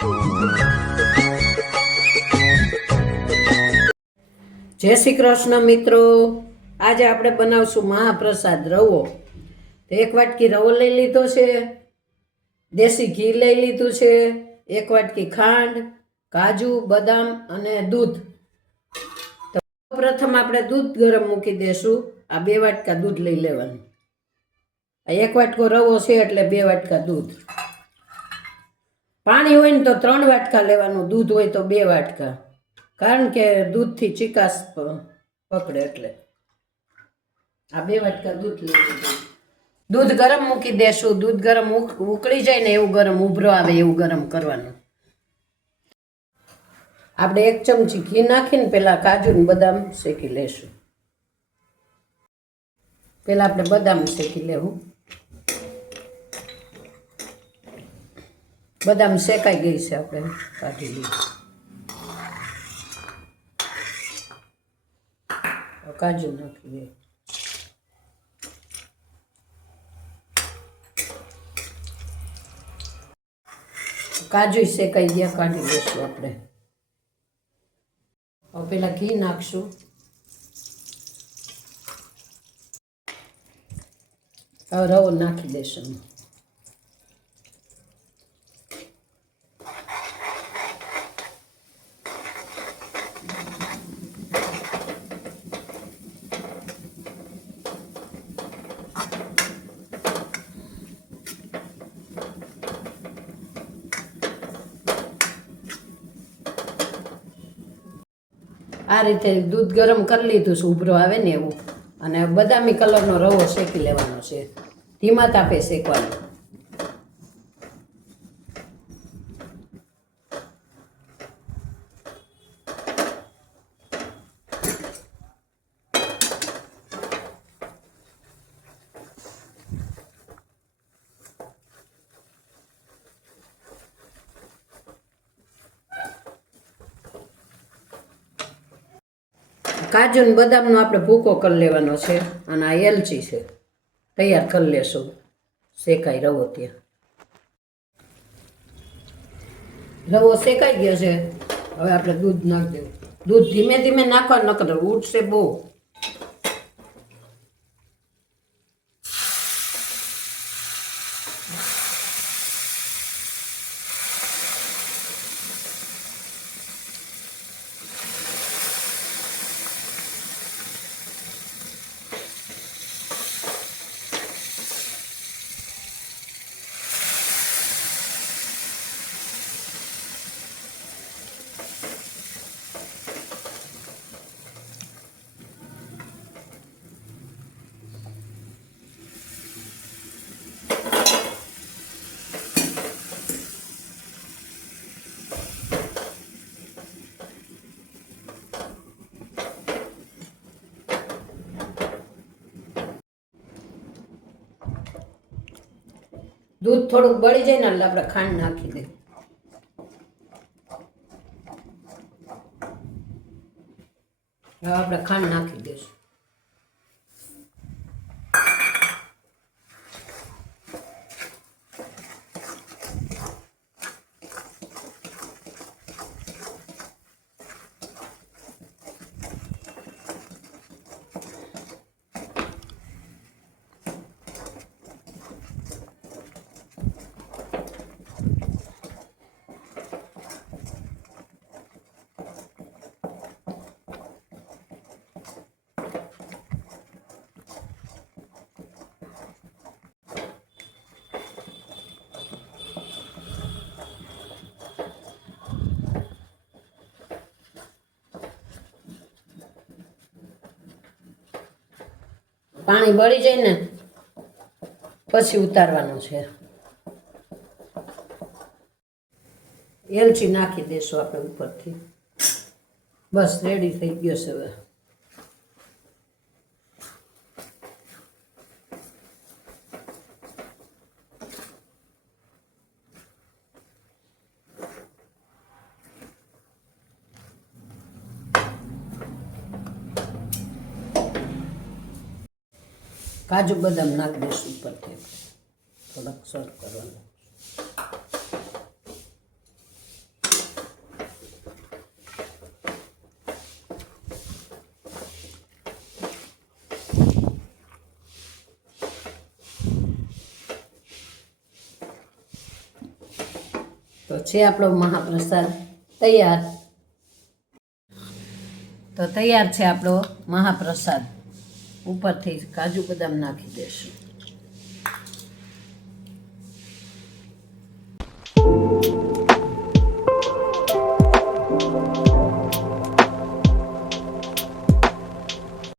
જય શ્રી કૃષ્ણ મિત્રો, આજે આપણે બનાવશું મહાપ્રસાદ રવો. તો 1 વાટકી રવો લઈ લીધો છે, દેશી ઘી લઈ લીધું છે, 1 વાટકી ખાંડ, કાજુ, બદામ અને દૂધ. તો પ્રથમ આપણે દૂધ ગરમ મૂકી દેશું. આ 2 વાટકા દૂધ લઈ લેવાનું. આ 1 વાટકો રવો છે એટલે 2 વાટકા દૂધ. પાણી હોય ને તો 3 વાટકા લેવાનું, દૂધ હોય તો 2 વાટકા, કારણ કે દૂધથી ચીકાશ પકડે એટલે. આ 2 વાટકા દૂધ લઈ લીધું. દૂધ ગરમ મૂકી દેશું. દૂધ ગરમ ઉકળી જાય ને એવું ગરમ, ઉભરો આવે એવું ગરમ કરવાનું. આપણે 1 ચમચી ઘી નાખીને પેલા કાજુ ને બદામ શેકી લેશું. પેલા આપણે બદામ શેકી લેવું. બદામ શેકાઈ ગઈ છે, આપણે કાઢી લીધું. કાજુ નાખી દે. કાજુ શેકાઈ ગયા, કાઢી લઈશું આપણે. હવે પેલા ઘી નાખશું. હવે રવો નાખી દઈશું. આ રીતે દૂધ ગરમ કરી લીધું છે, ઉભરો આવે ને એવું. અને બદામી કલરનો રવો શેકી લેવાનો છે, ધીમા તાપે શેકવાનો. કાજુ ને બદામનો આપણે ભૂકો કરી લેવાનો છે, અને આ એલચી છે, તૈયાર કરી લેશું. શેકાઈ રવો ત્યાં. રવો શેકાઈ ગયો છે. હવે આપણે દૂધ નાખી દેવું. દૂધ ધીમે ધીમે નાખવા, નકર ઉઠશે બહુ. દૂધ થોડુંક બળી જાય ને એટલે આપણે ખાંડ નાખી દઈએ. હવે આપણે ખાંડ નાખી દઈશું. પાણી બળી જાય ને પછી ઉતારવાનું છે. એલચી નાખી દેશું આપણે ઉપરથી. બસ રેડી થઈ ગયો છે. હવે કાજુ બદામ નાખી દઈશું ઉપરથી. થોડાક સર્વ કરવાનું. તો છે આપણો મહાપ્રસાદ તૈયાર. તો તૈયાર છે આપણો મહાપ્રસાદ. ઉપરથી કાજુ બદામ નાખી દેશું.